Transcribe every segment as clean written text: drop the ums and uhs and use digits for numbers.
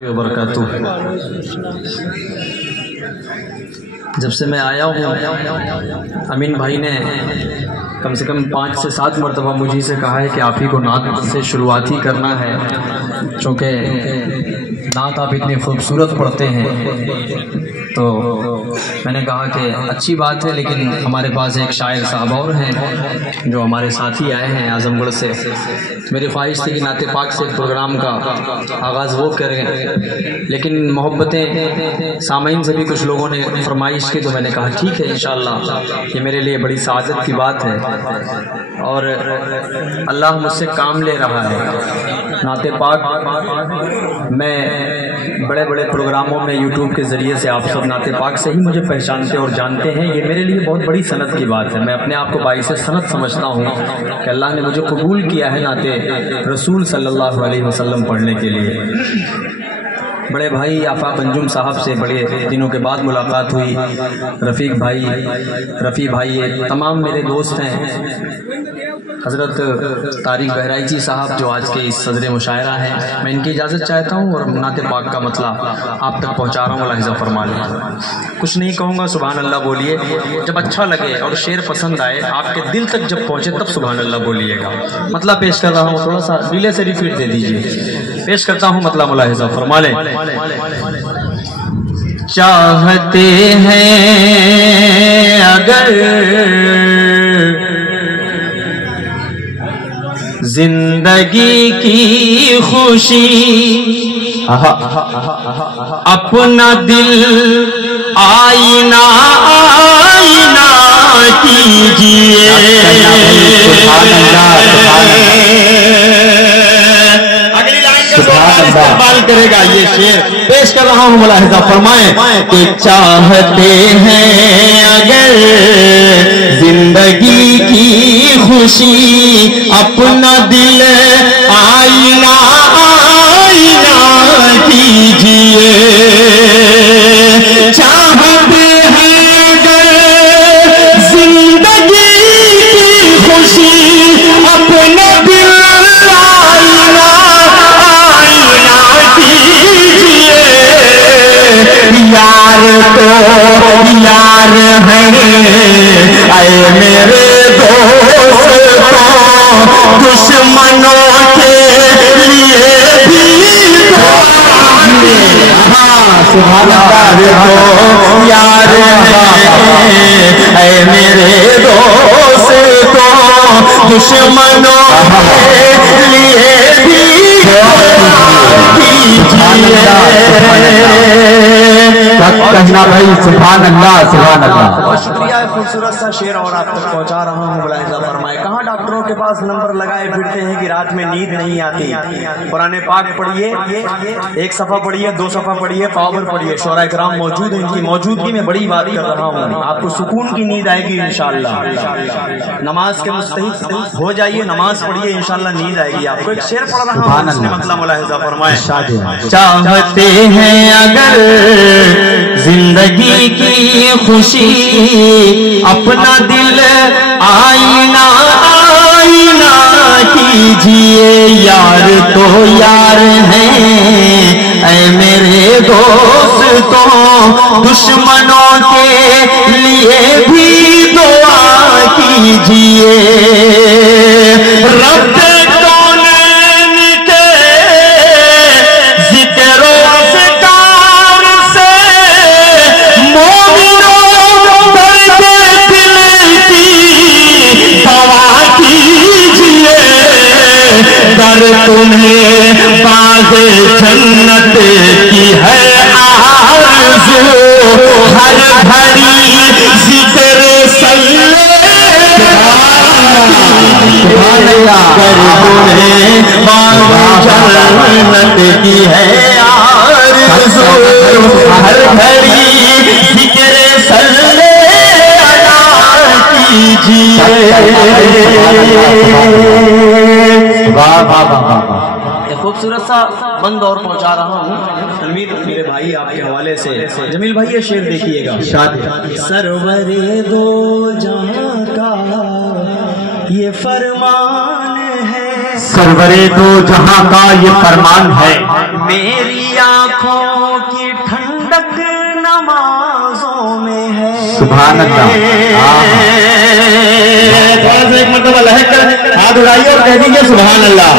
वबरकातुह। जब से मैं आया हूँ अमीन भाई ने कम से कम 5 से 7 मरतबा मुझे से कहा है कि आप ही को नात से शुरुआत ही करना है, चूँकि नात आप इतनी खूबसूरत पढ़ते हैं। तो मैंने कहा कि अच्छी बात है, लेकिन हमारे पास एक शायर साहब और हैं जो हमारे साथी आए हैं आजमगढ़ से। मेरी ख्वाहिश थी कि नाते पाक से प्रोग्राम का आगाज़ वो करें, लेकिन मोहब्बतें सामीन से भी कुछ लोगों ने फरमाइश की, तो मैंने कहा ठीक है इंशाअल्लाह, ये मेरे लिए बड़ी सादत की बात है और अल्लाह मुझसे काम ले रहा है। नाते पाक मैं बड़े बड़े प्रोग्रामों में यूट्यूब के ज़रिए से आप सब नाते पाक से ही मुझे पहचानते और जानते हैं, ये मेरे लिए बहुत बड़ी सनत की बात है। मैं अपने आप को बाइस सनत समझता हूँ कि अल्लाह ने मुझे कबूल किया है नाते रसूल सल्लल्लाहु अलैहि वसल्लम पढ़ने के लिए। बड़े भाई आफाक अंजुम साहब से बड़े दिनों के बाद मुलाकात हुई। रफ़ी भाई ये तमाम मेरे दोस्त हैं। हज़रत तारिक बहराइची साहब जो आज के इस सदर मुशायरा हैं, मैं इनकी इजाज़त चाहता हूँ और नाते पाक का मतला आप तक पहुँचा रहा हूँ। लाहिज़ा फरमा लें, कुछ नहीं कहूँगा, सुबहान अल्लाह बोलिए। जब अच्छा लगे और शेर पसंद आए, आपके दिल तक जब पहुँचे तब सुबहान अल्लाह बोलिएगा। मतला पेश कर रहा हूँ, थोड़ा सा डिले से रिपीट दे दीजिए। पेश करता हूँ मतला, मुलाहिज़ा फरमा लें। चाहते हैं अगर जिंदगी की खुशी, अपना दिल आईना आईना कीजिए। अगली लाइन का इस्तेमाल करेगा ये शेर पेश कर रहा हूँ, मुलाहिज़ा फरमाएं कि चाहते हैं अगर जिंदगी की खुशी, अपना दिल आईना आईना कीजिए। चाहते हैं अगर जिंदगी की खुशी, अपना दिल आईना आईना कीजिए। यार तो यार है ऐ मेरे दोस्तों, दुश्मनों के लिए भी सुभान अल्लाह। यार है ऐ मेरे दोस्तों, दुश्मनों के लिए भी कहना भाई सुभान अल्लाह सुभान अल्लाह। बहुत शुक्रिया, खूबसूरत सा शेर और आप तक पहुंचा रहा हूँ। मुलाहिज़ा फरमाए, कहाँ डॉक्टरों के पास नंबर लगाए फिरते हैं कि रात में नींद नहीं आती। कुरान पाक पढ़िए, 1 सफ़ा पढ़िए, 2 सफ़ा पढ़िए, पावर पढ़िए। शोरा इकराम मौजूद है, इनकी मौजूदगी में बड़ी बात कर रहा हूँ। आपको सुकून की नींद आएगी इंशाअल्लाह। नमाज के मुस्तहिक हो जाइए, नमाज पढ़िए, इंशाअल्लाह नींद आएगी आपको। एक शेर पढ़ रहा हूँ, उसने मतलब मुलाहिज़ा फरमाए। चाहते हैं अगर जिंदगी की खुशी, अपना दिल आईना आईना कीजिए। यार तो यार हैं ऐ मेरे दोस्तों, दुश्मनों के लिए भी दुआ कीजिए। रब तुम्हें बाग़ जन्नत की है आरज़ू, हर घड़ी ज़िक्र तुम्हें बाग़ जन्नत की है आरज़ू, हर घड़ी ज़िक्र सल्ले अदा कीजिए। खूबसूरत सा बंद और पहुंचा रहा हूँ तनवीर मेरे भाई आपके हवाले से। जमील भाई ये शेर देखिएगा। सरवरे दो जहां का ये फरमान है, सरवरे दो जहां का ये फरमान है, मेरी आंखों की ठंडक नमाजों में है। सुभान अल्लाह। थोड़ा सा एक मतलब लहक कर हाथ उठाइए और कह दीजिए सुभान अल्लाह।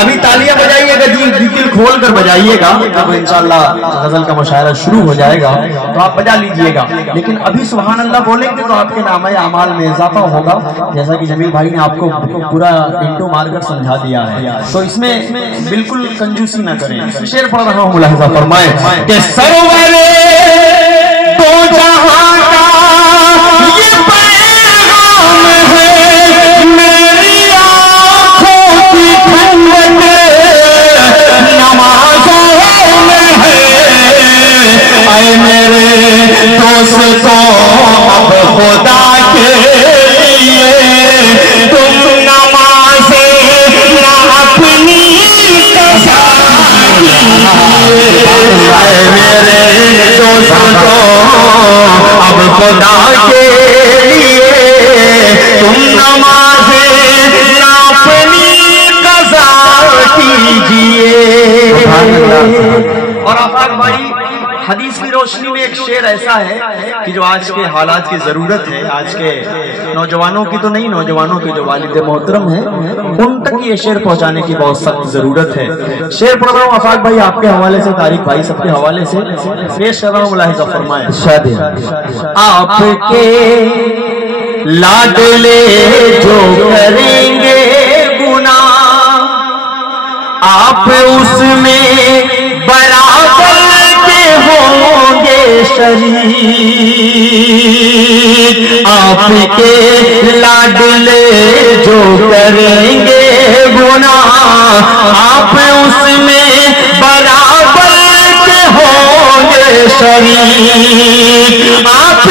अभी तालियां बजाइएगा जी, दिल खोल कर बजाइएगा। जब इंशाअल्लाह गजल का मुशायरा शुरू हो जाएगा तो आप बजा लीजिएगा, लेकिन अभी सुभान अल्लाह बोलेंगे तो आपके नामे अमाल में इजाफा होगा, जैसा कि जमील भाई ने आपको पूरा इंटू मारकर समझा दिया है। तो इसमें बिल्कुल कंजूसी ना करें। शेर पढ़ रहा हूँ, मुलाहिजा फरमाए कि सरवरे दो जहां का ये पैगाम है, मेरी आंखों की ठंडक नमाजों में है। ऐ मेरे दोस्तों अब खुदा के लिए तुम नमाज़े ना अपनी कसा मेरे दोस्तों अब खुदा के लिए तुम नमाज़े ना अपनी कसा कीजिए। और आफाक भाई, हदीस की रोशनी में एक शेर ऐसा है कि जो आज के हालात की जरूरत है, आज के नौजवानों की तो नहीं, नौजवानों के जो वालिद मोहतरम है उन तक ये शेर पहुंचाने की बहुत सख्त जरूरत है। शेर पढ़ रहा हूँ आफाक भाई आपके हवाले से, तारिक भाई सबके हवाले से पेश कर रहा हूँ, मुलाहिजा फरमाए। आपके लाडले जो करेंगे गुनाह, आप उसमें बराबर होंगे शरीक। आपके लाडले जो करेंगे गुनाह, आप उसमें बराबर के होंगे शरीक। आप